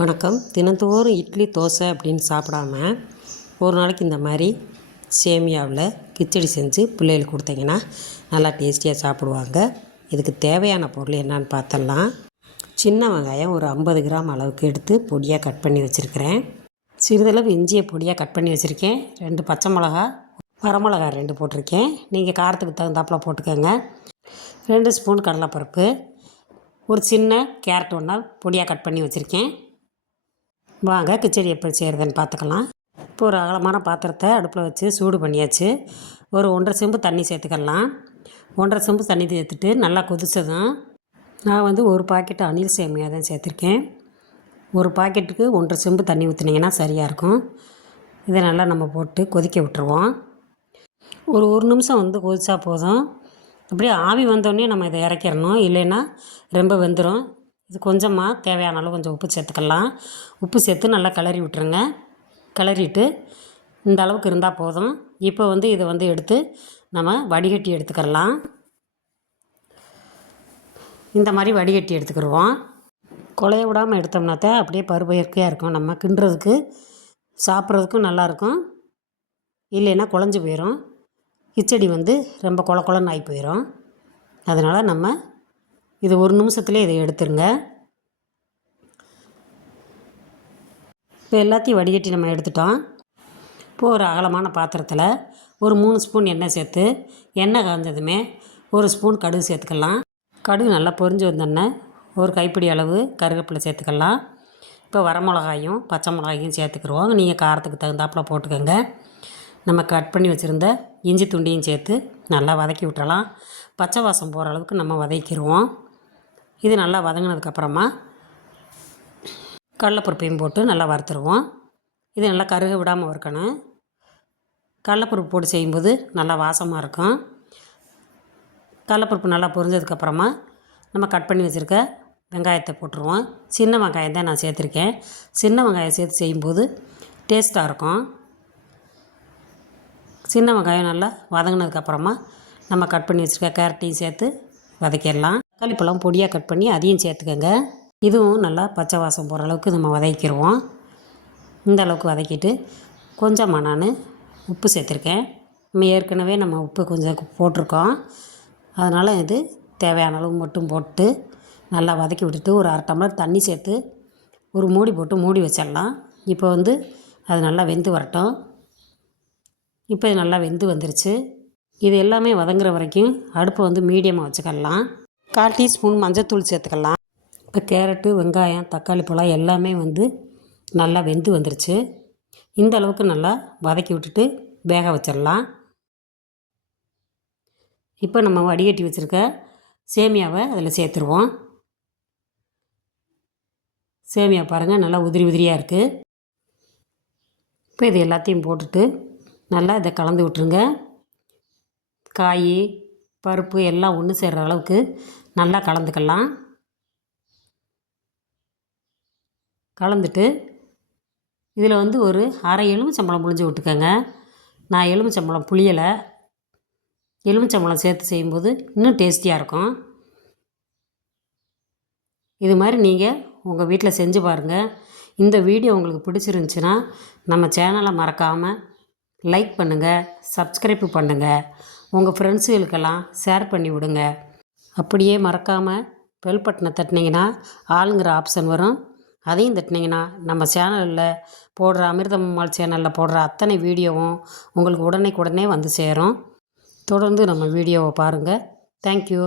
வணக்கம். தினந்தோறும் இட்லி தோசை அப்படின்னு சாப்பிடாம ஒரு நாளைக்கு இந்த மாதிரி சேமியாவில் கிச்சடி செஞ்சு பிள்ளைகளுக்கு கொடுத்தீங்கன்னா நல்லா டேஸ்டியாக சாப்பிடுவாங்க. இதுக்கு தேவையான பொருள் என்னன்னு பார்த்தலாம். சின்ன வெங்காயம் ஒரு 50 கிராம் அளவுக்கு எடுத்து பொடியாக கட் பண்ணி வச்சுருக்கிறேன். சிறிதளவு இஞ்சியை பொடியாக கட் பண்ணி வச்சுருக்கேன். 2 பச்சை மிளகா, வரமிளகா 2 போட்டிருக்கேன். நீங்கள் காரத்துக்கு தகுந்தாப்பில் போட்டுக்கோங்க. 2 ஸ்பூன் கடலைப்பருப்பு, ஒரு சின்ன கேரட் ஒன்றா பொடியாக கட் பண்ணி வச்சுருக்கேன். வாங்க கிச்சடி எப்படி செய்கிறதுன்னு பார்த்துக்கலாம். இப்போ ஒரு அகலமான பாத்திரத்தை அடுப்பில் வச்சு சூடு பண்ணியாச்சு. ஒரு 1.5 செம்பு தண்ணி சேர்த்துக்கலாம். 1.5 செம்பு தண்ணி சேர்த்துட்டு நல்லா கொதிச்சதும் நான் வந்து ஒரு பாக்கெட் அணில் சேமியா தான் சேர்த்துருக்கேன். ஒரு பாக்கெட்டுக்கு 1.5 செம்பு தண்ணி ஊற்றுனீங்கன்னா சரியாக இருக்கும். இதை நல்லா நம்ம போட்டு கொதிக்க விட்டுருவோம். ஒரு நிமிஷம் வந்து கொதிச்சா போதும். அப்படியே ஆவி வந்தோடனே நம்ம இதை இறக்கிடணும், இல்லைன்னா ரொம்ப வெந்துடும். இது கொஞ்சமாக தேவையான அளவு கொஞ்சம் உப்பு சேர்த்துக்கலாம். உப்பு சேர்த்து நல்லா கிளறி விட்டுருங்க. கிளறிட்டு இந்த அளவுக்கு இருந்தால் போதும். இப்போ வந்து இதை வந்து எடுத்து நம்ம வடிகட்டி எடுத்துக்கலாம். இந்த மாதிரி வடிகட்டி எடுத்துக்கிடுவோம். குழைய விடாமல் எடுத்தோம்னா தான் அப்படியே பருப்பு இயற்கையாக இருக்கும். நம்ம கிண்டுறதுக்கு சாப்பிட்றதுக்கும் நல்லாயிருக்கும். இல்லைன்னா குழஞ்சி போயிடும். கிச்சடி வந்து ரொம்ப கொலன்னு ஆகி போயிடும். அதனால் நம்ம இது ஒரு நிமிஷத்துலேயே இதை எடுத்துருங்க. இப்போ எல்லாத்தையும் வடிகட்டி நம்ம எடுத்துட்டோம். இப்போது ஒரு அகலமான பாத்திரத்தில் ஒரு 3 ஸ்பூன் எண்ணெய் சேர்த்து, எண்ணெய் காய்ஞ்சதுமே ஒரு ஸ்பூன் கடுகு சேர்த்துக்கலாம். கடுகு நல்லா பொரிஞ்சு வந்தோடனே ஒரு கைப்பிடி அளவு கருவேப்பிலை சேர்த்துக்கலாம். இப்போ வரமிளகாயும் பச்சை மிளகாயும் சேர்த்துக்கிடுவோம். நீங்கள் காரத்துக்கு தகுந்தாப்பில் போட்டுக்கோங்க. நம்ம கட் பண்ணி வச்சுருந்த இஞ்சி துண்டியும் சேர்த்து நல்லா வதக்கி விட்டுறலாம். பச்சை வாசம் போகிற அளவுக்கு நம்ம வதக்கிடுவோம். இது நல்லா வதங்கினதுக்கப்புறமா கடலைப்பருப்பையும் போட்டு நல்லா வறுத்துருவோம். இது நல்லா கருக விடாமல் வறுக்கணும். கடலைப்பருப்பு போட்டு செய்யும்போது நல்லா வாசமாக இருக்கும். கடலைப்பருப்பு நல்லா பொரிஞ்சதுக்கப்புறமா நம்ம கட் பண்ணி வச்சுருக்க வெங்காயத்தை போட்டுருவோம். சின்ன வெங்காயம் தான் நான் சேர்த்துருக்கேன். சின்ன வெங்காயம் சேர்த்து செய்யும்போது டேஸ்ட்டாக இருக்கும். சின்ன வெங்காயம் நல்லா வதங்கினதுக்கப்புறமா நம்ம கட் பண்ணி வச்சுருக்க கேரட்டையும் சேர்த்து வதக்கிடலாம். தக்காளி பழம் பொடியாக கட் பண்ணி அதையும் சேர்த்துக்கோங்க. இதுவும் நல்லா பச்சை வாசம் போகிற அளவுக்கு நம்ம வதக்கிடுவோம். இந்த அளவுக்கு வதக்கிட்டு கொஞ்சமாக நான் உப்பு சேர்த்துருக்கேன். ஏற்கனவே நம்ம உப்பு கொஞ்சம் போட்டிருக்கோம். அதனால் இது தேவையான அளவு மட்டும் போட்டு நல்லா வதக்கி விட்டுட்டு ஒரு 1/2 டம்ளர் தண்ணி சேர்த்து ஒரு மூடி போட்டு மூடி வச்சிடலாம். இப்போ வந்து அது நல்லா வெந்து வரட்டும். இப்போ இது நல்லா வெந்து வந்துருச்சு. இது எல்லாமே வதங்குற வரைக்கும் அடுப்பை வந்து மீடியமாக வச்சுக்கலாம். 1/4 டீஸ்பூன் மஞ்சள்தூள் சேர்த்துக்கலாம். இப்போ கேரட்டு, வெங்காயம், தக்காளி பழம் எல்லாமே வந்து நல்லா வெந்து வந்துருச்சு. இந்த அளவுக்கு நல்லா வதக்கி விட்டுட்டு வேக வச்சிடலாம். இப்போ நம்ம வடிகட்டி வச்சுருக்க சேமியாவை அதில் சேர்த்துருவோம். சேமியா பாருங்கள் நல்லா உதிரி உதிரியாக இருக்குது. இப்போ இது எல்லாத்தையும் போட்டுட்டு நல்லா இதை கலந்து விட்டுருங்க. காய், பருப்பு எல்லாம் ஒன்று சேர்கிற அளவுக்கு நல்லா கலந்துக்கலாம். கலந்துட்டு இதில் வந்து ஒரு அரை எலுமிச்சம்பழம் புழிஞ்சு விட்டுக்கோங்க. நான் எலுமிச்சம்பழம் புளியலை. எலுமிச்சம்பழம் சேர்த்து செய்யும்போது இன்னும் டேஸ்டியாக இருக்கும். இது மாதிரி நீங்கள் உங்கள் வீட்டில் செஞ்சு பாருங்கள். இந்த வீடியோ உங்களுக்கு பிடிச்சிருந்துச்சின்னா நம்ம சேனலை மறக்காமல் லைக் பண்ணுங்கள், சப்ஸ்கிரைப் பண்ணுங்கள். உங்கள் ஃப்ரெண்ட்ஸுகளுக்கெல்லாம் ஷேர் பண்ணி விடுங்க. அப்படியே மறக்காமல் பெல் பட்டனை தட்டினீங்கன்னா ஆளுங்கிற ஆப்ஷன் வரும். அதையும் தட்டினீங்கன்னா நம்ம சேனலில் போடுற அமிர்தம்மாள் சேனலில் போடுற அத்தனை வீடியோவும் உங்களுக்கு உடனே வந்து சேரும். தொடர்ந்து நம்ம வீடியோவை பாருங்கள். தேங்க்யூ.